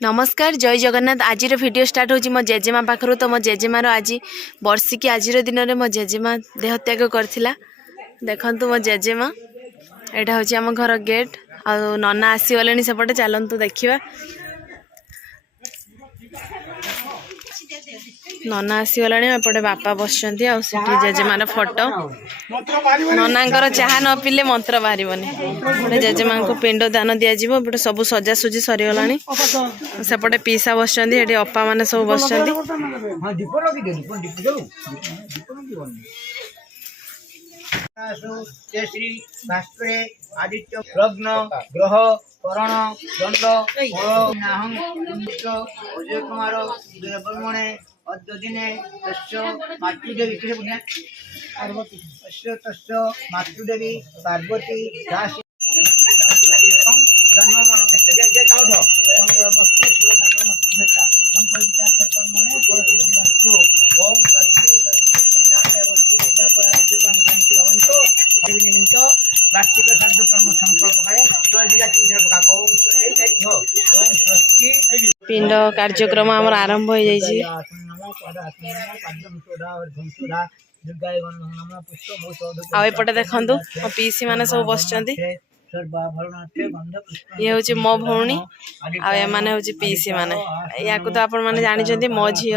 नमस्कार जय जगन्नाथ। आज वीडियो स्टार्ट होची मो जेजेमा पाखरु। तो मो जेजेमार आज वर्षिकी आज दिन में मो जेजेमा देह त्याग करथिला। देखंतु मो जेजेमा एटा होची आम घर गेट आ नना आसीगले सेपटे चलतु देखा। नना आसीगला एपटे बापा बसचंती आ जेजेमार फोटो। ननांकर चाह न पीले मंत्र बाहर जेजेमा को पिंड दान दिज्व। एपटे सब सजासुजी सरीगला। सेपटे पीसा बसचंती एटी अपा माने सब बसचंती। आदित्य लग्न ग्रह करण दंड अजय कुमार ब्रह्मणे अद्य दिने तस्य मातृदेवी मातृदेवी पार्वती दासी पिंड कार्यक्रम आमर आरंभ हो जाइए। आउपटे देखु पीसी माने सब बसचंती। ये हूँ मो भौणी आने हूँ पीसी माने। या तो आपण मैंने जानी मो झी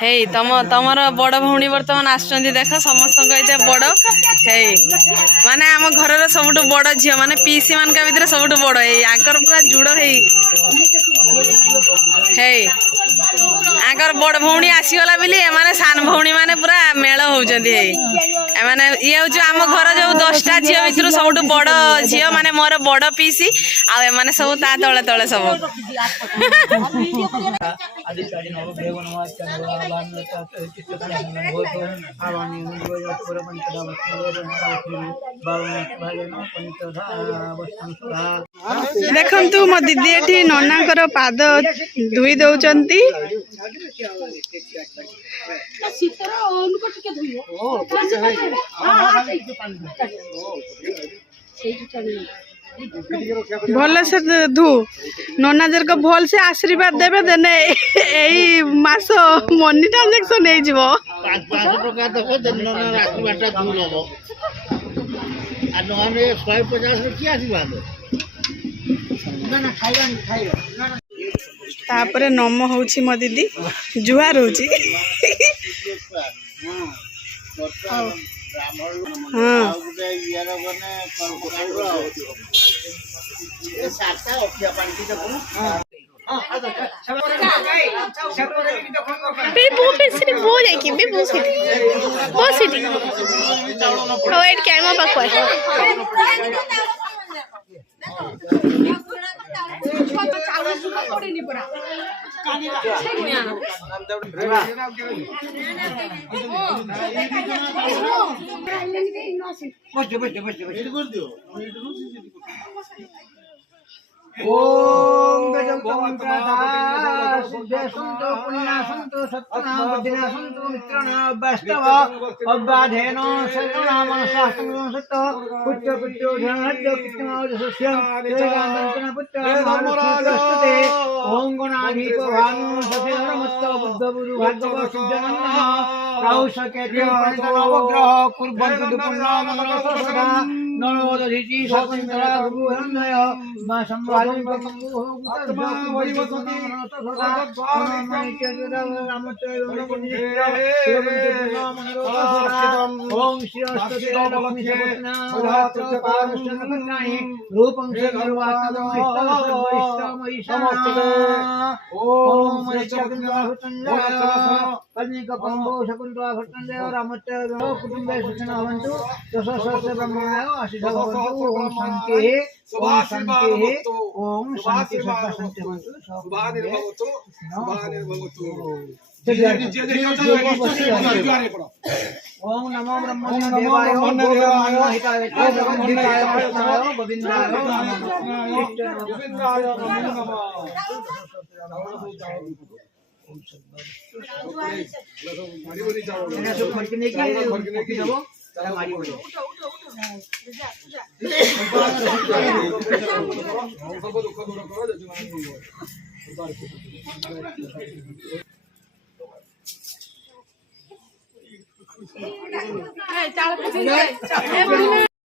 हे तमर बड़ भौणी बर्तमान आसुचंती। देख समस्त बड़ हे माने आम घर सबुठ बड़ झी माने पीसी मान भीतर सबुठ बड़ आकर पूरा जुड़ हे आकर बड़ भौणी आसीगला बोली एमाने सान भौणी माने पूरा मेल होउचंती। हे माने ये हूँ आम घर जो 10टा झी भीतर सबुठ बड़ झी माने मोर बड़ पीसी आने सब ता तले तले सब देखंतु मो दीदी एठी ननांकर पाद धुई दउचंती। भल से धु नना जर को भल से आशीर्वाद देबे देने एई मास मनी ट्रांजैक्शन हे जिवो 500 टका देबो नना आशीर्वाद धु लबो आ नने 150 रे की आशीर्वाद ना खाइबा तापरे नम होउची मो दीदी जुहार होउची। ओम गजंतमंत्रादासुदेशंतो पुण्यासंतो सत्तनाबुद्धिनासंतो मित्रना वैष्णव अबाधेन सर्वनामशास्त्रंसतो पुत्र पुत्रो धनहद्य कृष्णमावदसस्य तेगानंतन पुत्र महाराजस्ते ओम गणाधीप भानु ससेनमत्त बुद्धगुरु भागव सुजनन्नः राहुषकेते नवग्रह कुर्वन्तु दुपुण्यमनसदा नरोदधिति स्वतंत्र गुरुहृदय मा संवादं प्रकम्बो आत्मा वैवसति ओम श्री अष्टदशनानि रूपं ओम कन्यकपम्बो शकुन्तलाभट्टञ्जय रामचन्द्र कुटुम्बे सुखिनो भवन्तु दशसहस्र ब्रह्मणाय आशीष भवन्तु। ओम शान्तिः ओम शान्तिः ओम शान्ति सर्व शान्ति भवन्तु। शुभानिर्भवतु शुभानिर्भवतु। ओम नमो ब्रह्मणे देवाय गोविन्दाय हिताय गोविन्दाय कृष्णाय गोविन्दाय गोविन्दाय नमो नमः। सब ଚାଳ